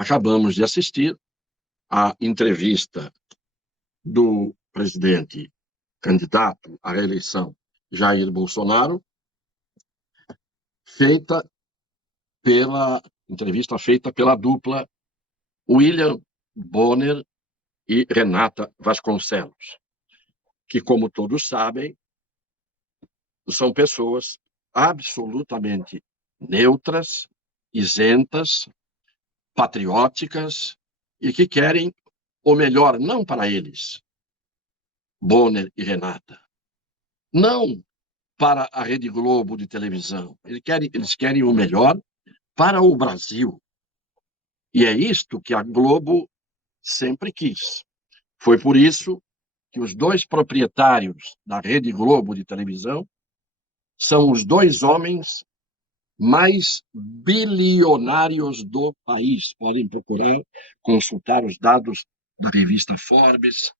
Acabamos de assistir à entrevista do presidente candidato à reeleição, Jair Bolsonaro, entrevista feita pela dupla William Bonner e Renata Vasconcelos, que, como todos sabem, são pessoas absolutamente neutras, isentas, patrióticas e que querem o melhor não para eles, Bonner e Renata, não para a Rede Globo de televisão. Eles querem o melhor para o Brasil. E é isto que a Globo sempre quis. Foi por isso que os dois proprietários da Rede Globo de televisão são os dois homens mais bilionários do país. Podem procurar, consultar os dados da revista Forbes,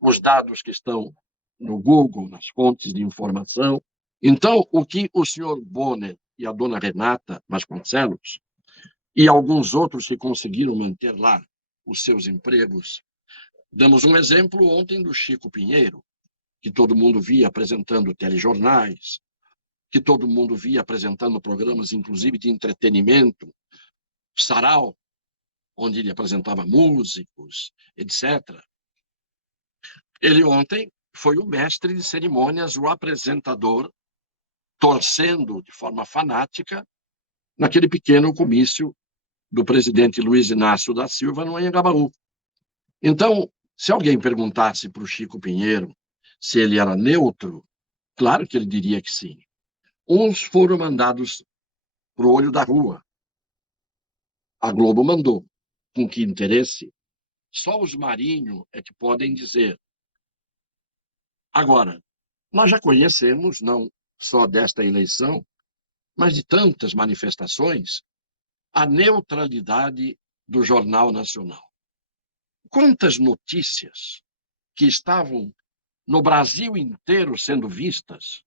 os dados que estão no Google, nas fontes de informação. Então, o que o senhor Bonner e a dona Renata Vasconcelos e alguns outros que conseguiram manter lá os seus empregos. Damos um exemplo ontem do Chico Pinheiro, que todo mundo via apresentando telejornais, que todo mundo via apresentando programas, inclusive, de entretenimento, sarau, onde ele apresentava músicos, etc. Ele ontem foi o mestre de cerimônias, o apresentador, torcendo de forma fanática naquele pequeno comício do presidente Luiz Inácio da Silva no Anhangabaú. Então, se alguém perguntasse para o Chico Pinheiro se ele era neutro, claro que ele diria que sim. Uns foram mandados para o olho da rua. A Globo mandou. Com que interesse? Só os Marinho é que podem dizer. Agora, nós já conhecemos, não só desta eleição, mas de tantas manifestações, a neutralidade do Jornal Nacional. Quantas notícias que estavam no Brasil inteiro sendo vistas,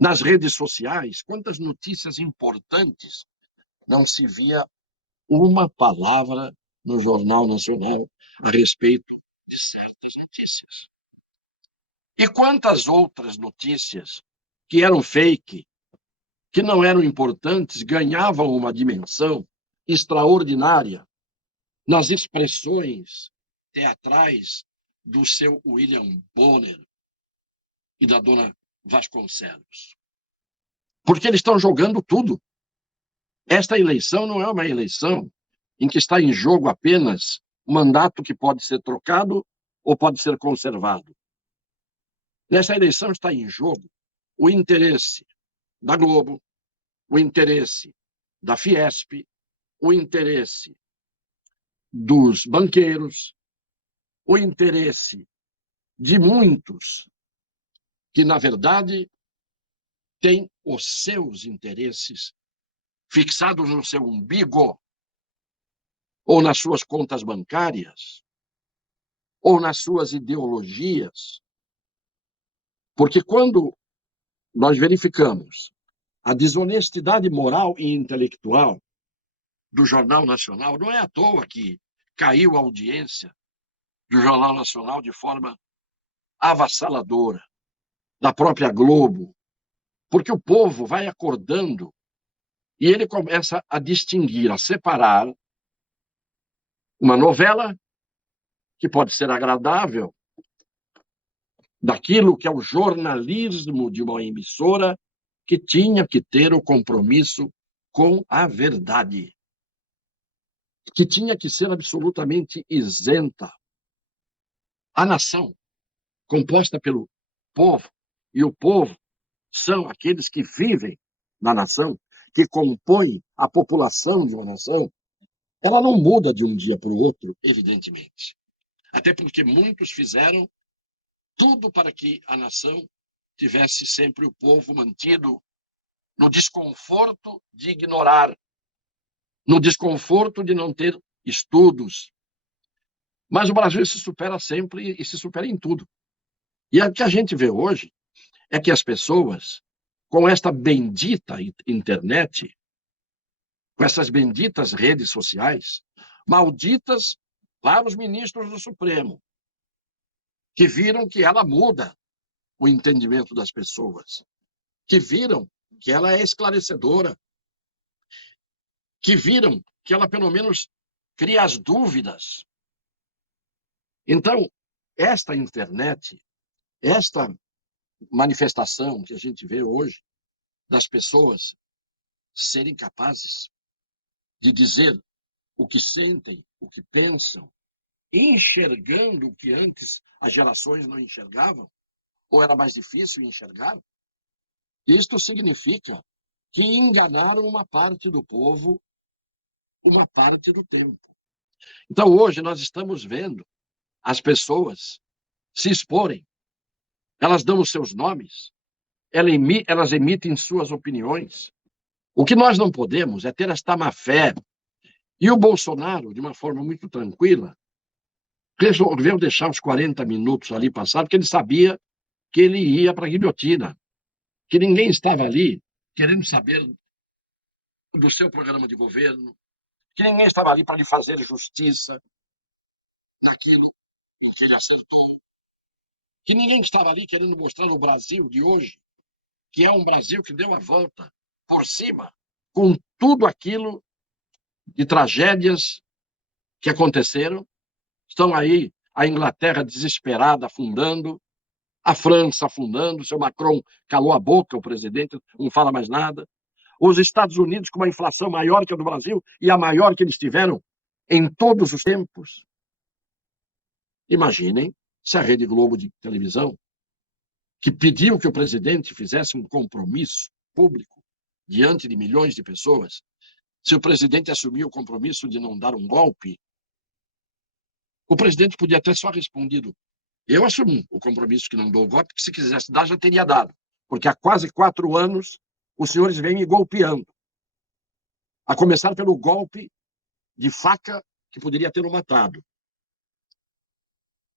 nas redes sociais, quantas notícias importantes não se via uma palavra no Jornal Nacional a respeito de certas notícias. E quantas outras notícias que eram fake, que não eram importantes, ganhavam uma dimensão extraordinária nas expressões teatrais do seu William Bonner e da dona Vasconcelos. Porque eles estão jogando tudo. Esta eleição não é uma eleição em que está em jogo apenas um mandato que pode ser trocado ou pode ser conservado. Nessa eleição está em jogo o interesse da Globo, o interesse da Fiesp, o interesse dos banqueiros, o interesse de muitos que, na verdade, têm os seus interesses fixados no seu umbigo, ou nas suas contas bancárias, ou nas suas ideologias. Porque quando nós verificamos a desonestidade moral e intelectual do Jornal Nacional, não é à toa que caiu a audiência do Jornal Nacional de forma avassaladora, da própria Globo, porque o povo vai acordando e ele começa a distinguir, a separar uma novela que pode ser agradável daquilo que é o jornalismo de uma emissora que tinha que ter o compromisso com a verdade, que tinha que ser absolutamente isenta. A nação, composta pelo povo, e o povo são aqueles que vivem na nação, que compõem a população de uma nação, ela não muda de um dia para o outro, evidentemente. Até porque muitos fizeram tudo para que a nação tivesse sempre o povo mantido no desconforto de ignorar, no desconforto de não ter estudos. Mas o Brasil se supera sempre e se supera em tudo. E o que a gente vê hoje é que as pessoas, com esta bendita internet, com essas benditas redes sociais, malditas para os ministros do Supremo, que viram que ela muda o entendimento das pessoas, que viram que ela é esclarecedora, que viram que ela, pelo menos, cria as dúvidas. Então, esta internet, esta manifestação que a gente vê hoje das pessoas serem capazes de dizer o que sentem, o que pensam, enxergando o que antes as gerações não enxergavam, ou era mais difícil enxergar, isto significa que enganaram uma parte do povo, uma parte do tempo. Então, hoje, nós estamos vendo as pessoas se exporem. Elas dão os seus nomes, elas emitem suas opiniões. O que nós não podemos é ter esta má-fé. E o Bolsonaro, de uma forma muito tranquila, resolveu deixar os 40 minutos ali passar, porque ele sabia que ele ia para a guilhotina, que ninguém estava ali querendo saber do seu programa de governo, que ninguém estava ali para lhe fazer justiça naquilo em que ele acertou, que ninguém estava ali querendo mostrar o Brasil de hoje, que é um Brasil que deu a volta por cima, com tudo aquilo de tragédias que aconteceram. Estão aí a Inglaterra desesperada, afundando, a França afundando, o seu Macron calou a boca, o presidente não fala mais nada. Os Estados Unidos com uma inflação maior que a do Brasil e a maior que eles tiveram em todos os tempos. Imaginem se a Rede Globo de televisão, que pediu que o presidente fizesse um compromisso público diante de milhões de pessoas, se o presidente assumiu o compromisso de não dar um golpe, o presidente podia até só respondido: eu assumi o compromisso que não dou o golpe, que se quisesse dar, já teria dado. Porque há quase 4 anos os senhores vêm me golpeando. A começar pelo golpe de faca que poderia ter o matado.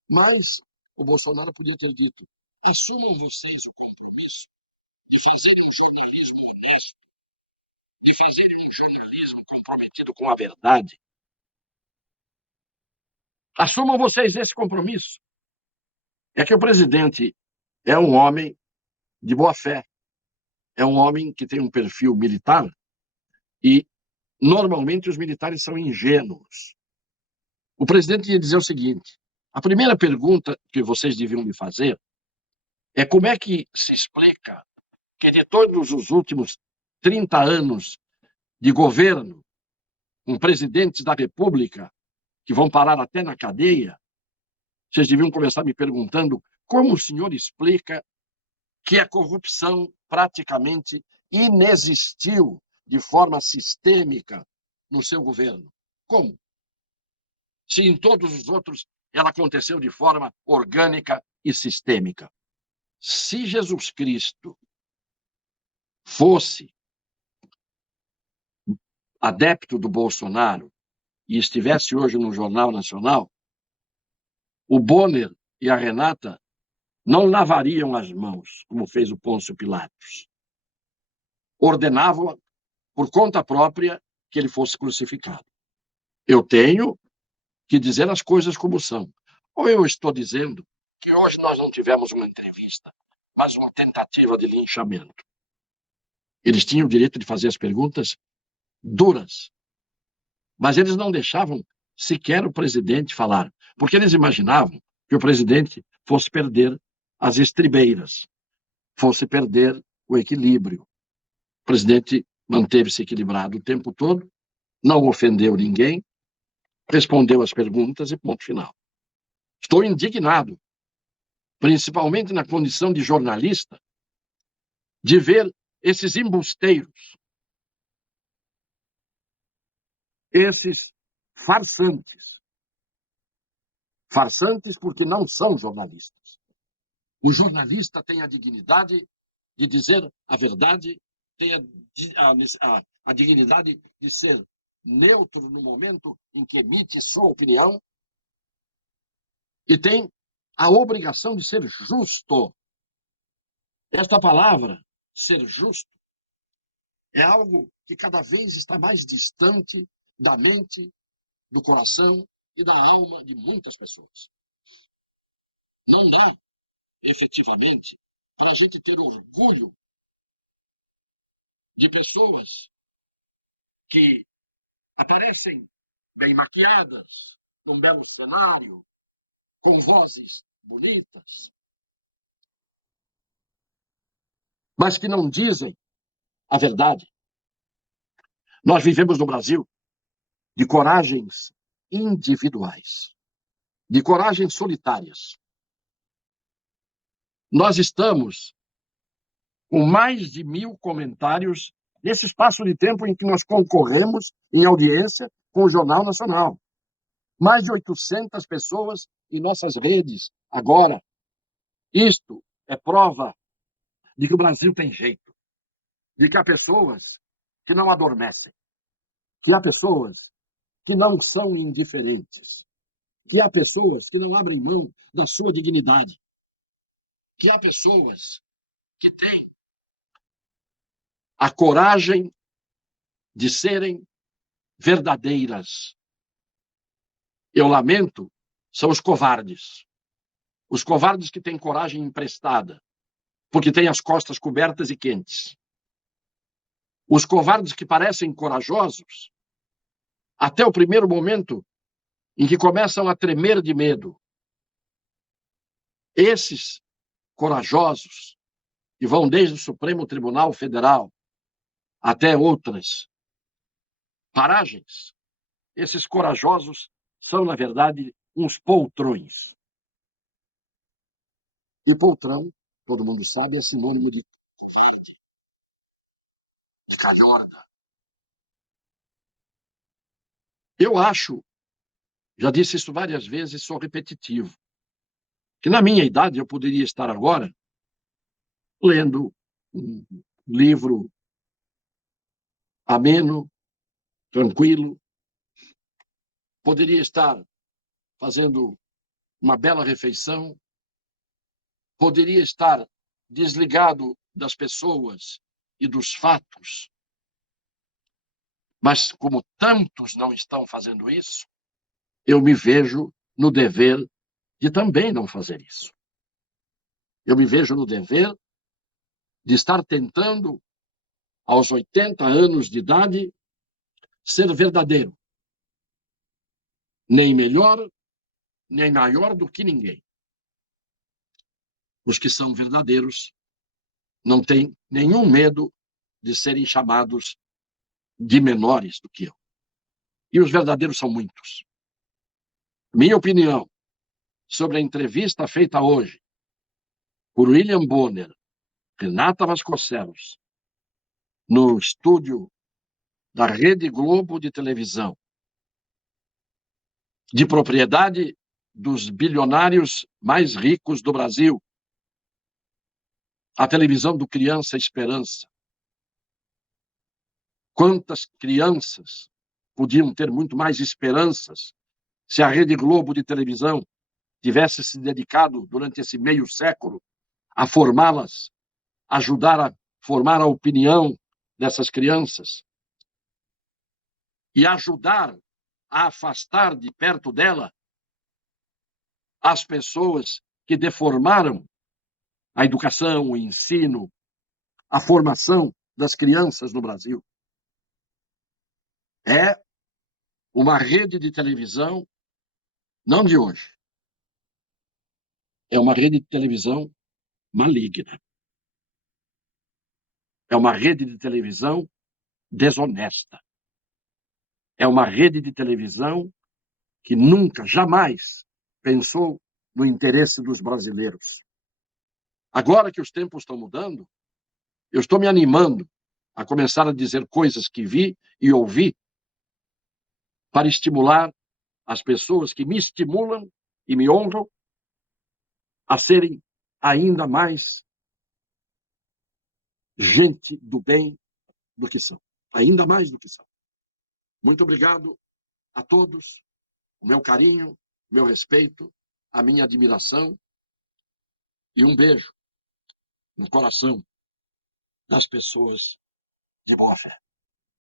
Mas o Bolsonaro podia ter dito: assumam vocês o compromisso de fazerem um jornalismo honesto, de fazerem um jornalismo comprometido com a verdade. Assumam vocês esse compromisso. É que o presidente é um homem de boa fé, é um homem que tem um perfil militar e, normalmente, os militares são ingênuos. O presidente ia dizer o seguinte: a primeira pergunta que vocês deviam me fazer é como é que se explica que de todos os últimos 30 anos de governo, com presidentes da República que vão parar até na cadeia, vocês deviam começar me perguntando como o senhor explica que a corrupção praticamente inexistiu de forma sistêmica no seu governo. Como? Se em todos os outros ela aconteceu de forma orgânica e sistêmica. Se Jesus Cristo fosse adepto do Bolsonaro e estivesse hoje no Jornal Nacional, o Bonner e a Renata não lavariam as mãos, como fez o Pôncio Pilatos. Ordenavam por conta própria que ele fosse crucificado. Eu tenho que dizer as coisas como são. Ou eu estou dizendo que hoje nós não tivemos uma entrevista, mas uma tentativa de linchamento. Eles tinham o direito de fazer as perguntas duras, mas eles não deixavam sequer o presidente falar, porque eles imaginavam que o presidente fosse perder as estribeiras, fosse perder o equilíbrio. O presidente manteve-se equilibrado o tempo todo, não ofendeu ninguém, respondeu às perguntas e ponto final. Estou indignado, principalmente na condição de jornalista, de ver esses embusteiros, esses farsantes. Farsantes porque não são jornalistas. O jornalista tem a dignidade de dizer a verdade, tem a dignidade de ser neutro no momento em que emite sua opinião e tem a obrigação de ser justo. Esta palavra, ser justo, é algo que cada vez está mais distante da mente, do coração e da alma de muitas pessoas. Não dá, efetivamente, para a gente ter orgulho de pessoas que aparecem bem maquiadas, num belo cenário, com vozes bonitas, mas que não dizem a verdade. Nós vivemos no Brasil de coragens individuais, de coragens solitárias. Nós estamos com mais de 1.000 comentários nesse espaço de tempo em que nós concorremos em audiência com o Jornal Nacional. Mais de 800 pessoas em nossas redes agora. Isto é prova de que o Brasil tem jeito, de que há pessoas que não adormecem, que há pessoas que não são indiferentes, que há pessoas que não abrem mão da sua dignidade, que há pessoas que têm a coragem de serem verdadeiras. Eu lamento, são os covardes. Os covardes que têm coragem emprestada, porque têm as costas cobertas e quentes. Os covardes que parecem corajosos, até o primeiro momento em que começam a tremer de medo. Esses corajosos, que vão desde o Supremo Tribunal Federal até outras paragens, esses corajosos são, na verdade, uns poltrões. E poltrão, todo mundo sabe, é sinônimo de covarde, de calhorda. Eu acho, já disse isso várias vezes, sou repetitivo, que na minha idade eu poderia estar agora lendo um livro ameno, tranquilo, poderia estar fazendo uma bela refeição, poderia estar desligado das pessoas e dos fatos, mas como tantos não estão fazendo isso, eu me vejo no dever de também não fazer isso. Eu me vejo no dever de estar tentando, aos 80 anos de idade, ser verdadeiro. Nem melhor, nem maior do que ninguém. Os que são verdadeiros não têm nenhum medo de serem chamados de menores do que eu. E os verdadeiros são muitos. Minha opinião sobre a entrevista feita hoje por William Bonner, Renata Vasconcelos, no estúdio da Rede Globo de televisão, de propriedade dos bilionários mais ricos do Brasil, a televisão do Criança Esperança. Quantas crianças podiam ter muito mais esperanças se a Rede Globo de televisão tivesse se dedicado durante esse meio século a formá-las, ajudar a formar a opinião dessas crianças e ajudar a afastar de perto dela as pessoas que deformaram a educação, o ensino, a formação das crianças no Brasil. É uma rede de televisão, não de hoje, é uma rede de televisão maligna. É uma rede de televisão desonesta. É uma rede de televisão que nunca, jamais pensou no interesse dos brasileiros. Agora que os tempos estão mudando, eu estou me animando a começar a dizer coisas que vi e ouvi para estimular as pessoas que me estimulam e me honram a serem ainda mais gente do bem do que são. Ainda mais do que são. Muito obrigado a todos. O meu carinho, o meu respeito, a minha admiração e um beijo no coração das pessoas de boa fé.